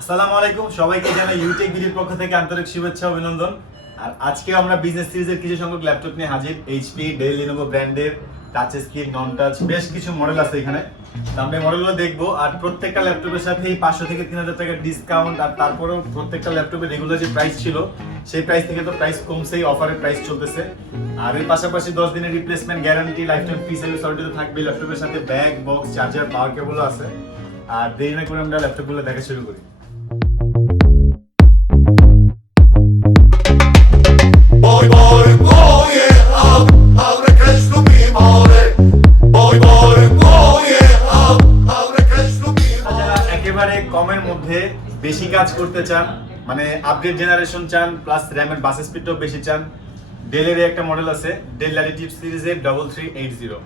আসসালামু আলাইকুম, সবাইকে জানাই ইউটেকবিডির পক্ষ থেকে আন্তরিক শুভেচ্ছা অভিনন্দন। আর আজকে আমরা বিজনেস সিরিজের কিছু সংখ্যক ল্যাপটপ নিয়ে হাজির। এইচপি, ডেল, লিনোভো ব্র্যান্ডের টাচ স্ক্রিন, নন টাচ বেশ কিছু মডেল আছে এখানে। তো আমরা মডেলগুলো দেখবো আর প্রত্যেকটা ল্যাপটপের সাথেই 500 থেকে 3000 টাকা ডিসকাউন্ট। আর তারপরেও প্রত্যেকটা ল্যাপটপের রেগুলার যে প্রাইস ছিল সেই প্রাইস থেকে তো প্রাইস কমছেই, অফারের প্রাইস চলতেছে। আর এর পাশাপাশি 10 দিনের replacement guarantee, life time free service already থাকবে। ল্যাপটপের সাথে ব্যাগ, বক্স, চার্জার, পাওয়ার কেবলও আছে। আর দেরি না করে আমরা ল্যাপটপগুলো দেখা শুরু করি। একেবারে কমের মধ্যে বেশি কাজ করতে চান, মানে আপডেট জেনারেশন চান, প্লাস র্যামের বাস স্পিডটাও বেশি চান, ডেলের একটা মডেল আছে ডেল ল্যাটিটিউড সিরিজের 3380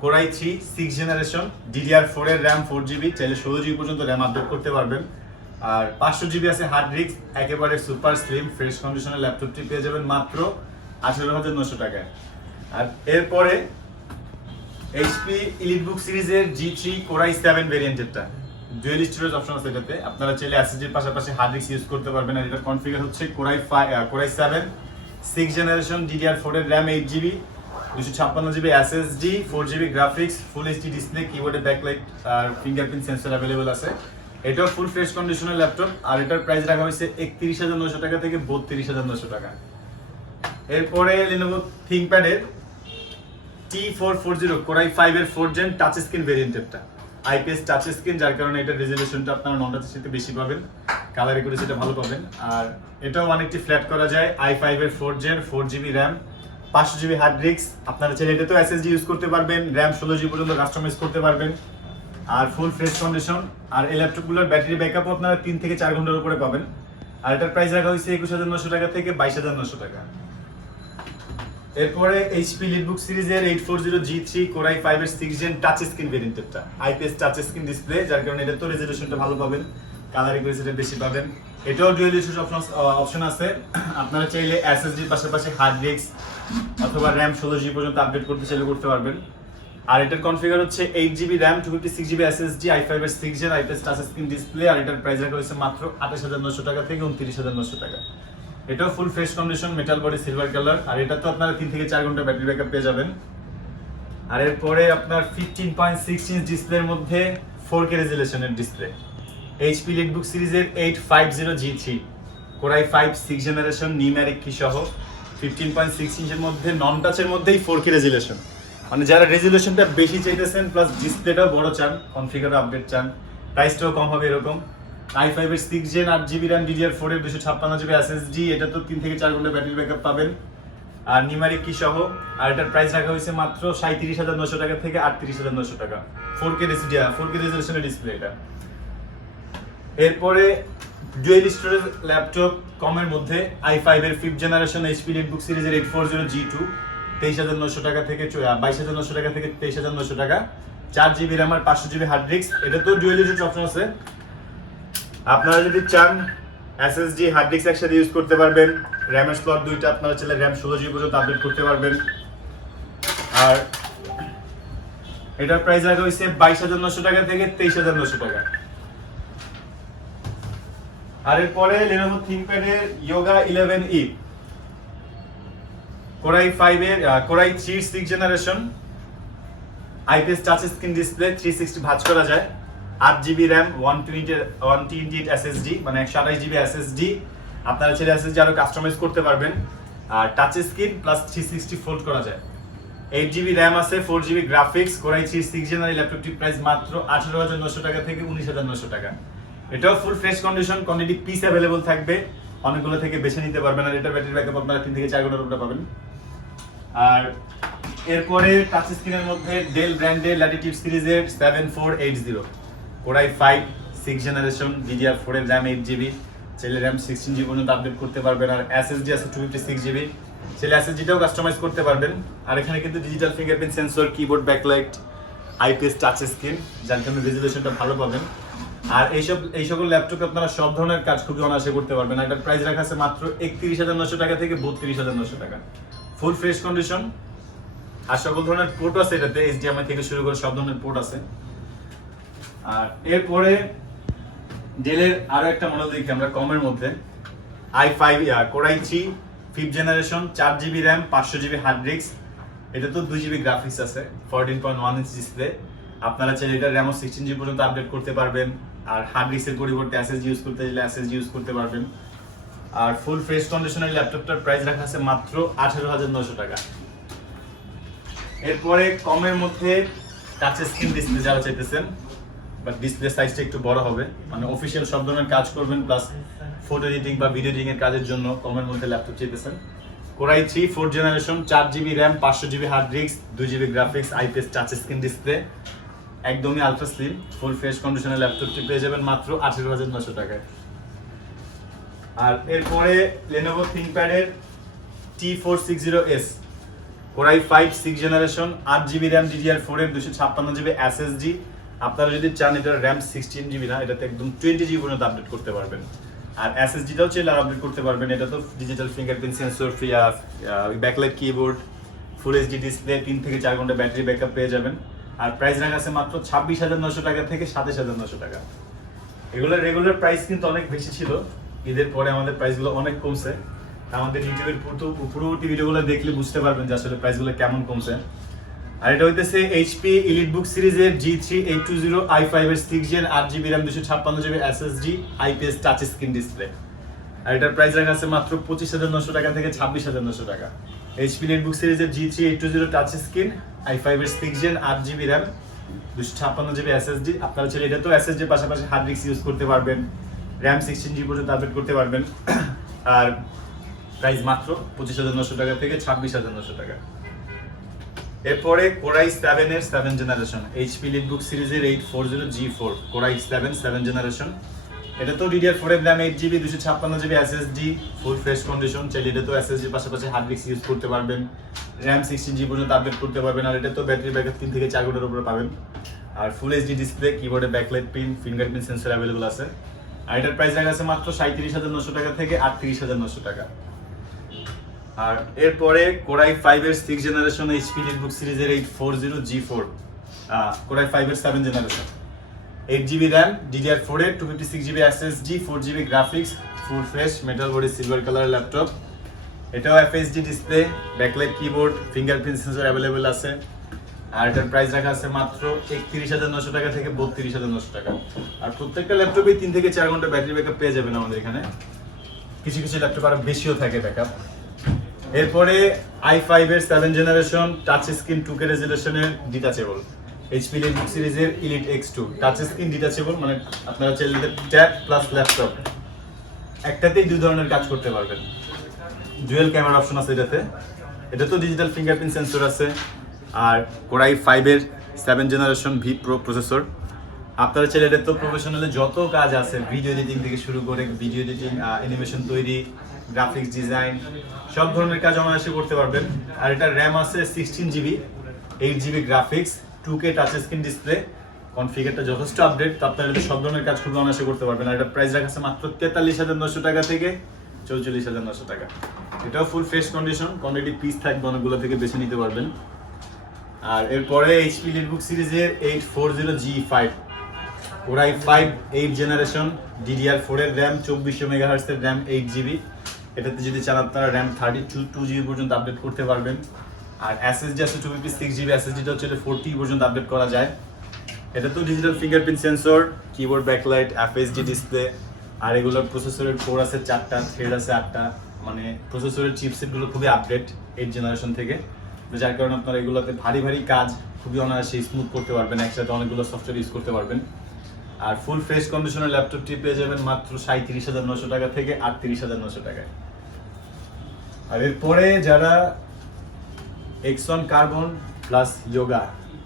কোর i3 6 জেনারেশন, DDR4 এর র্যাম 4GB, চাইলে 16GB পর্যন্ত র্যাম আপডেট করতে পারবেন। আর 500GB আছে হার্ড ডিস্ক। একেবারে সুপার স্লিম ফ্রেশ কন্ডিশনের ল্যাপটপটি পেয়ে যাবেন মাত্র 18,900 টাকায়। আর এরপরে এইচপি এলিটবুক সিরিজের G3 কোর i7 ভেরিয়েন্টেরটা ডুয়াল স্টোরেজ অপশন আছে এটাতে। আপনারা চাইলে এসএসডির পাশাপাশি হার্ড ডিস্ক ইউজ করতে পারবেন। আর এটা কনফিগার হচ্ছে কোর i7 6 জেনারেশন, DDR4 এর RAM 8GB, 256GB SSD, 4GB graphics, full HD display, কিবোর্ডে ব্যাকলাইট আর ফিঙ্গারপ্রিন্ট সেন্সর अवेलेबल আছে। এটাও ফুল ফ্রেশ কন্ডিশনের ল্যাপটপ। আর এটার প্রাইস রাখা হয়েছে 31,900 টাকা থেকে 32,900 টাকা। এরপরে Lenovo ThinkPad এর T440 কোর i5 এর 4th gen টাচ স্ক্রিন ভেরিয়েন্টেরটা, আইপিএস টাচ স্ক্রিন, যার কারণে এটা রেজোলিউশনটা আপনারা নন টাচের সাথে বেশি পাবেন, কালার অ্যাকুরেসিটা ভালো পাবেন। আর এটাও অনেকটি ফ্ল্যাট করা যায়। i5 এর 4th gen, 4GB RAM, 500GB hard disk. আপনারা চাইলে এটাতেও এসএসডি ইউজ করতে পারবেন, র্যাম 16GB পর্যন্ত কাস্টমাইজ করতে পারবেন। আর ফুল ফ্রেশ কন্ডিশন। আর এই ল্যাপটপগুলোর ব্যাটারি ব্যাকআপও আপনারা 3 থেকে 4 ঘন্টার উপরে পাবেন। আর এটার প্রাইস রাখা হয়েছে 21,900 টাকা থেকে 22,900 টাকা। এরপরে এইচপি এলিটবুক সিরিজের 840 G3 কোর i5 এর 6th gen টাচ স্ক্রিন ভেরিয়েন্টটা, আইপিএস টাচ স্ক্রিন ডিসপ্লে, যার কারণে এটা তো রেজোলিউশনটা ভালো পাবেন, কালার অ্যাকুরেসিটা বেশি পাবেন। এটাও ডুয়াল স্টোরেজ অপশন আছে। আপনারা চাইলে এসএসডির পাশাপাশি হার্ড ডিস্ক অথবা র্যাম 16GB পর্যন্ত আপডেট করতে চাইলে করতে পারবেন। আর এটার কনফিগার হচ্ছে 8GB RAM, 256GB SSD, i5 এর 6th gen IPS touch screen display. আর এটার প্রাইস রাখা হয়েছে মাত্র 28,900 টাকা থেকে 29,900 টাকা। এটাও full fresh condition, metal body, silver colour. আর এটা তো আপনারা 3 থেকে 4 ঘন্টা ব্যাটারি ব্যাকআপ পেয়ে যাবেন। আর এরপরে আপনার 15.6 ইঞ্চ ডিসপ্লের মধ্যে 4K রেজোলিউশনের ডিসপ্লে, এইচপি এলিটবুক সিরিজের 850 G3 core i5 6 generation, numeric কি সহ 15.6 ইঞ্চের মধ্যে, নন টাচের মধ্যেই 4K রেজোলিউশন। মানে যারা রেজোলিউশনটা বেশি চাইতেছেন প্লাস ডিসপ্লেটাও বড় চান, কনফিগারও আপডেট চান, প্রাইসটাও কম হবে এরকম, i5 এর 6th gen 8GB RAM, DDR4 এর 256GB SSD, এটা তো 3 থেকে 4 ঘন্টা ব্যাটারি ব্যাকআপ পাবেন। আর নিউমেরিক কি সহ। আর এটার প্রাইস রাখা হয়েছে মাত্র 37,900 টাকা থেকে 38,900 টাকা। 4K রেজোলিউশনের ডিসপ্লে এটা। এরপরে ডুয়াল স্টোরেজ ল্যাপটপ কমের মধ্যে i5 এর 5th জেনারেশন এইচপি এলিটবুক সিরিজের 840 G2 23,900 টাকা থেকে 22,900 টাকা থেকে 23,900 টাকা, 4GB RAM আর 500GB হার্ড ডিস্ক। এটা তো ডুয়াল স্টোরেজ অপশন আছে। আপনারা যদি চান এসএসডি হার্ড ডিস্ক একসাথে ইউজ করতে পারবেন, র্যামের স্লট দুইটা, আপনারা চাইলে র্যাম 16GB পর্যন্ত আপডেট করতে পারবেন। আর এটার প্রাইস রাখা হয়েছে 22,900 টাকা থেকে 23,900 টাকা। আর এরপরে Lenovo ThinkPad এর Yoga 11e কোর i5 এর core i3 6th generation, IPS touch screen display, 360 ভাঁজ করা যায়, 8GB র্যাম, 128 SSD, মানে 128GB SSD। আপনারা চাইলে SSD আরো কাস্টমাইজ করতে পারবেন। আর টাচ স্ক্রিন প্লাস 360 ফোল্ড করা যায়, 8GB র্যাম আছে, 4GB graphics. Core i3 6th gen এর ল্যাপটপটির প্রাইস মাত্র 18,900 টাকা থেকে 19,900 টাকা। এটাও full fresh condition, quantity piece available থাকবে, অনেকগুলো থেকে বেছে নিতে পারবেন। আর এটার ব্যাটারি ব্যাকআপ আপনারা 3 থেকে 4 ঘন্টার উপরে পাবেন। আর এরপরে টাচ স্ক্রিনের মধ্যে ডেল ব্র্যান্ডের ল্যাটিটিউড সিরিজের 7480 কোর i5 6 জেনারেশন, DDR4 এর র্যাম 8GB, চাইলে র্যাম 16GB পর্যন্ত আপডেট করতে পারবেন। আর এসএসডি আছে 256GB, চাইলে এসএসডিটাও কাস্টমাইজ করতে পারবেন। আর এখানে কিন্তু digital fingerprint sensor, keyboard backlight, IPS touch screen, যার কারণে রেজোলিউশনটা ভালো পাবেন। আর এই সকল ল্যাপটপে আপনারা সব ধরনের কাজ খুবই অনায়াসে করতে পারবেন। এটার প্রাইস রাখা আছে মাত্র 31,900 টাকা থেকে 32,900 টাকা। ফুল ফ্রেশ কন্ডিশন। আর সকল ধরনের পোর্ট আছে এটাতে, এইচডিএমআই থেকে শুরু করে সব ধরনের পোর্ট আছে। আর এরপরে ডেলের আরো একটা মডেল দেখি আমরা কমের মধ্যে i5 core i 3 5th generation 4GB RAM 500GB hard disk. এটা তো 2GB গ্রাফিক্স আছে, 14.1 ইঞ্চ ডিসপ্লে। আপনারা চাইলে এটা র্যামও 16GB পর্যন্ত আপডেট করতে পারবেন, আর হার্ড ডিস্কের পরিবর্তে SSD ইউজ করতে চাইলে SSD ইউজ করতে পারবেন। আর ফুল ফ্রেশ কন্ডিশনের ল্যাপটপটার প্রাইস রাখা আছে মাত্র 18,900 টাকা। এরপরে কমের মধ্যে টাচ স্ক্রিন ডিসপ্লে যারা চাইতেছেন, বাট ডিসপ্লে সাইজটা একটু বড় হবে, মানে অফিসিয়াল সব ধরনের কাজ করবেন প্লাস ফটো এডিটিং বা ভিডিও এডিটিং এর কাজের জন্য কমের মধ্যে ল্যাপটপ চাইতেছেন। Core i 3 4th generation 4GB RAM 500GB hard disk 2GB graphics IPS touch screen display, একদমই আলট্রা স্লিম ফুল ফ্রেশ কন্ডিশনের ল্যাপটপটি পেয়ে যাবেন মাত্র 18,900 টাকায়। আর এরপরে Lenovo ThinkPad এর T460S core i 5 6th generation 8GB RAM DDR4 এর 256GB SSD। আপনারা যদি চান এটার RAM 16GB না, এটাতে একদম 20GB পর্যন্ত আপডেট করতে পারবেন। আর SSDটাও চাইলে আপডেট করতে পারবেন। এটা তো digital fingerprint sensor, backlight keyboard, ফুল এইচডি ডিসপ্লে, 3 থেকে 4 ঘন্টা ব্যাটারি ব্যাকআপ পেয়ে যাবেন। আর প্রাইস রাখা আছে মাত্র 26,900 টাকা থেকে 27,900 টাকা। এগুলোর রেগুলার প্রাইস কিন্তু অনেক বেশি ছিল, ঈদের পরে আমাদের প্রাইসগুলো অনেক কমছে। আমাদের ইউটিউবের পূর্ববর্তী ভিডিওগুলো দেখলে বুঝতে পারবেন যে আসলে প্রাইসগুলো কেমন কমছে। আর এটা হইতেছে HP EliteBook সিরিজের G3 820 i5 এর 6 Gen 8GB RAM 256GB SSD IPS touch screen display. আর এটার প্রাইস রাখা আছে মাত্র 25,900 টাকা থেকে 26,900 টাকা। HP EliteBook সিরিজের G3 820 টাচ স্ক্রিন i5 এর 6 Gen 8GB RAM 256GB SSD। আপনারা চাইলে এটা তো SSD এর পাশাপাশি হার্ড ডিস্ক ইউজ করতে পারবেন, RAM 16GB পর্যন্ত আপডেট করতে পারবেন। আর প্রাইস মাত্র 25,900 টাকা থেকে 26,900 টাকা। এরপরে কোরাই 7 এর 7th জেনারেশন HP EliteBook সিরিজের 840G4 কোরাই 7 জেনারেশন। এটা তো DDR4 এর RAM 8GB 256GB SSD ফুল ফ্রেশ কন্ডিশন। চাইলে এটা তো SSD এর পাশাপাশি হার্ড ডিস্ক ইউজ করতে পারবেন, RAM 16GB পর্যন্ত আপডেট করতে পারবেন। আর এটা তো ব্যাটারি ব্যাকআপ 3 থেকে 4 ঘন্টার উপরে পাবেন। আর ফুল এইচডি ডিসপ্লে, কিবোর্ডে ব্যাকলাইট পিন, ফিঙ্গারপ্রিন্ট সেন্সর अवेलेबल আছে। আর এটার প্রাইস রাখা আছে মাত্র 37,900 টাকা থেকে 38,900 টাকা। আর এরপরে কোরাই 5 এর 6th জেনারেশন HP EliteBook সিরিজের 840G4 কোরাই 5 এর 7th generation 8GB RAM DDR4 এর 256GB SSD 4GB graphics full fresh metal body silver colour laptop. এটাও FHD display, backlight keyboard, fingerprint sensor available আছে। আর এটার প্রাইস রাখা আছে মাত্র 31,900 টাকা থেকে 32,900 টাকা। আর প্রত্যেকটা ল্যাপটপে 3 থেকে 4 ঘন্টা ব্যাটারি ব্যাকআপ পেয়ে যাবেন আমাদের এখানে, কিছু কিছু ল্যাপটপ আরো বেশিও থাকে ব্যাকআপ। এরপরে i5 এর 7th generation touch screen 2K রেজোলিউশনের ডিটাচেবল HP EliteBook সিরিজের Elite X2 touch screen detachable, মানে আপনারা চাইলে ট্যাব প্লাস ল্যাপটপ একটাতেই দুই ধরনের কাজ করতে পারবেন। ডুয়াল ক্যামেরা অপশন আছে এটাতে। এটা তো ডিজিটাল ফিঙ্গারপ্রিন্ট সেন্সর আছে। আর কোরাই 5 এর 7th generation V Pro processor. আপনারা চাইলে এটা তো প্রফেশনালে যত কাজ আছে, ভিডিও এডিটিং থেকে শুরু করে ভিডিও এডিটিং, অ্যানিমেশন তৈরি, গ্রাফিক্স ডিজাইন, সব ধরনের কাজ অনায়াসে করতে পারবেন। আর এটা র্যাম আছে 16GB 8GB graphics 2K touch screen display, কনফিগারটা যথেষ্ট আপডেট, তো আপনারা সব ধরনের কাজ খুব অনায়াসে করতে পারবেন। আর এটা প্রাইস রাখা আছে মাত্র 43,900 টাকা থেকে 44,900 টাকা। এটাও full fresh condition, quantity piece থাকবে অনেকগুলো থেকে বেছে নিতে পারবেন। আর এরপরে HP EliteBook সিরিজের 840G5 core i 5 8th generation DDR4 এর RAM 2400 MHz এর RAM 8GB। এটাতে যদি চান আপনারা RAM 32GB পর্যন্ত আপডেট করতে পারবেন। আর SSD আছে 256GB SSDটা হচ্ছে 40 পর্যন্ত আপডেট করা যায়। এটা তো digital fingerprint sensor, keyboard backlight, FHD display. আর এগুলোর প্রসেসরের কোর আছে 4টা, থ্রেড আছে 8টা, মানে প্রসেসরের চিপসেটগুলো খুবই আপডেট 8th জেনারেশন থেকে, যার কারণে আপনারা এগুলোতে ভারী ভারী কাজ খুবই অনায়াসে স্মুথ করতে পারবেন, একসাথে অনেকগুলো সফটওয়্যার ইউজ করতে পারবেন। আর ফুল ফ্রেশ কন্ডিশনের ল্যাপটপটি পেয়ে যাবেন মাত্র 37,900 টাকা থেকে 38,900 টাকায়। আর এরপরে যারা এক্সন কার্বন প্লাস ইয়োগা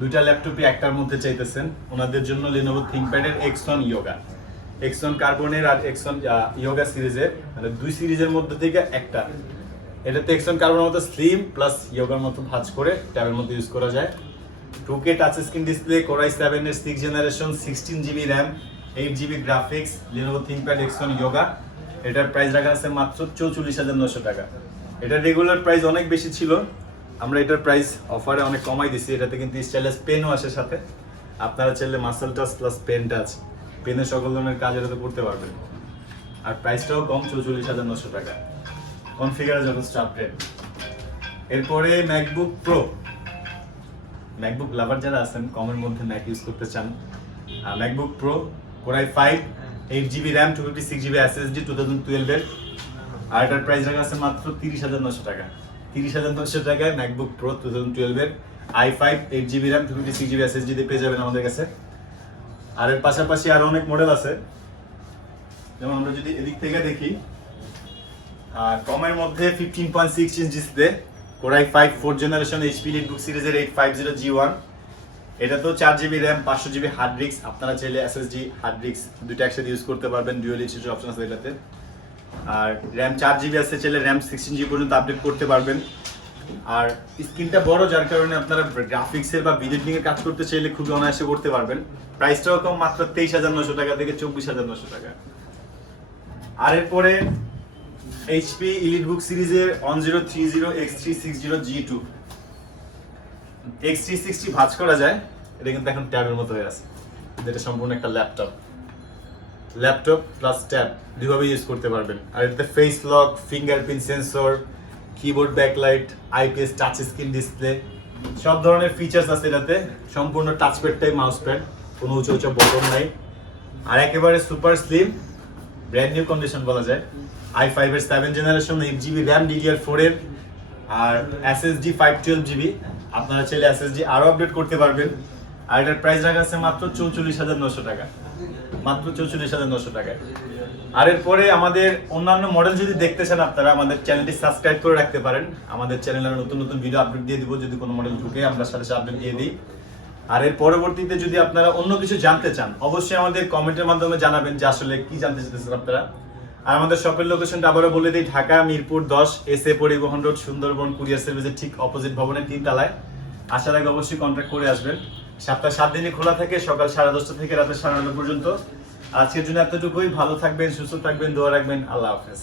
দুইটা ল্যাপটপই একটার মধ্যে চাইতেছেন, ওনাদের জন্য Lenovo ThinkPad এর এক্সন ইয়োগা, এক্সন কার্বনের আর এক্সন ইয়োগা সিরিজের, মানে দুই সিরিজের মধ্যে থেকে একটা। এটাতে এক্সন কার্বনের মতো স্লিম প্লাস ইয়োগার মতো ভাঁজ করে ট্যাবের মধ্যে ইউজ করা যায়। 2K touch screen display, core i 7 এর 6th generation 16GB RAM 8GB graphics, Lenovo ThinkPad X one Yoga. এটার প্রাইস রাখা আছে মাত্র 44,900 টাকা। এটার রেগুলার প্রাইস অনেক বেশি ছিল, আমরা এটার প্রাইস অফারে অনেক কমাই দিছি। এটাতে কিন্তু স্টাইলাস পেনও আসে সাথে, আপনারা চাইলে মাসেল টাচ প্লাস পেন টাচ পেনের সকল ধরনের কাজ এটাতে করতে পারবেন। আর প্রাইসটাও কম, 44,900 টাকা। কনফিগার যথেষ্ট আপডেট। এরপরে ম্যাকবুক প্রো, ম্যাকবুক লাভার যারা আছেন, কমের মধ্যে ম্যাক ইউজ করতে চান, MacBook pro core i 5 8GB RAM 256GB SSD 2012 এর, আর এটার প্রাইস রাখা আছে মাত্র 30,900 টাকা। 30,900 টাকায় ম্যাকবুক প্রো 2012 এর i5 8GB RAM 256GB SSD দিয়ে পেয়ে যাবেন আমাদের কাছে। আর এর পাশাপাশি আরো অনেক মডেল আছে, যেমন আমরা যদি এদিক থেকে দেখি, কমের মধ্যে 15.6 inch display, core i 5 4th generation HP EliteBook সিরিজের 850G1, এটা তো 4GB RAM 500GB hard disk, আপনারা চাইলে SSD হার্ড ডিস্ক দুটো একসাথে ইউজ করতে পারবেন, ডুয়াল ইউজের অপশন আছে এটাতে। আর র্যাম 4GB আছে, চাইলে র্যাম 16GB পর্যন্ত আপডেট করতে পারবেন। আর স্ক্রিনটা বড়, যার কারণে আপনারা গ্রাফিক্সের বা ভিডিও এডিটিং এর কাজ করতে চাইলে খুবই অনায়াসে করতে পারবেন। প্রাইসটাও কম, মাত্র 23,900 টাকা থেকে 24,900 টাকা। আর এরপরে HP EliteBook সিরিজের 1030 X360G2, X360 ভাঁজ করা যায়, এটা কিন্তু এখন ট্যাবের মতো হয়ে আছে, যেটা সম্পূর্ণ একটা ল্যাপটপ প্লাস ট্যাব দুইভাবে ইউজ করতে পারবেন। আর এটাতে face lock, fingerprint sensor, keyboard backlight, IPS touch screen display, সব ধরনের ফিচার্স আছে এটাতে। সম্পূর্ণ টাচপ্যাডটাই মাউস প্যাড, কোনো উঁচু উঁচু বটন নাই। আর একেবারে super slim, brand new condition বলা যায়। i5 এর 7th generation 8GB RAM DDR4 এর, আর SSD 512GB, আপনারা চাইলে SSD আরো আপডেট করতে পারবেন। আর এটার প্রাইস রাখা আছে মাত্র 44,900 টাকা, মাত্র 44,900 টাকায়। আর এরপরে আমাদের অন্যান্য মডেল যদি দেখতে চান, আপনারা আমাদের চ্যানেলটি সাবস্ক্রাইব করে রাখতে পারেন। আমাদের চ্যানেলে নতুন নতুন ভিডিও আপডেট দিয়ে দিব, যদি কোনো মডেল ঢুকে আমরা সাথে সাথে আপডেট দিয়ে দিই। আর এর পরবর্তীতে যদি আপনারা অন্য কিছু জানতে চান, অবশ্যই আমাদের কমেন্টের মাধ্যমে জানাবেন যে আসলে কি জানতে চাইতেছেন আপনারা। আর আমাদের শপের লোকেশনটা আবারও বলে দিই, ঢাকা মিরপুর 10 SA পরিবহন রোড, সুন্দরবন কুরিয়ার সার্ভিসের ঠিক অপোজিট ভবনের 3 তলায়। আসার আগে অবশ্যই কন্ট্যাক্ট করে আসবেন। সপ্তাহে 7 দিনই খোলা থাকে, সকাল 10:30 থেকে রাতে 9:30 পর্যন্ত। আজকের জন্য এতটুকুই। ভালো থাকবেন, সুস্থ থাকবেন, দোয়া রাখবেন। আল্লাহ হাফেজ।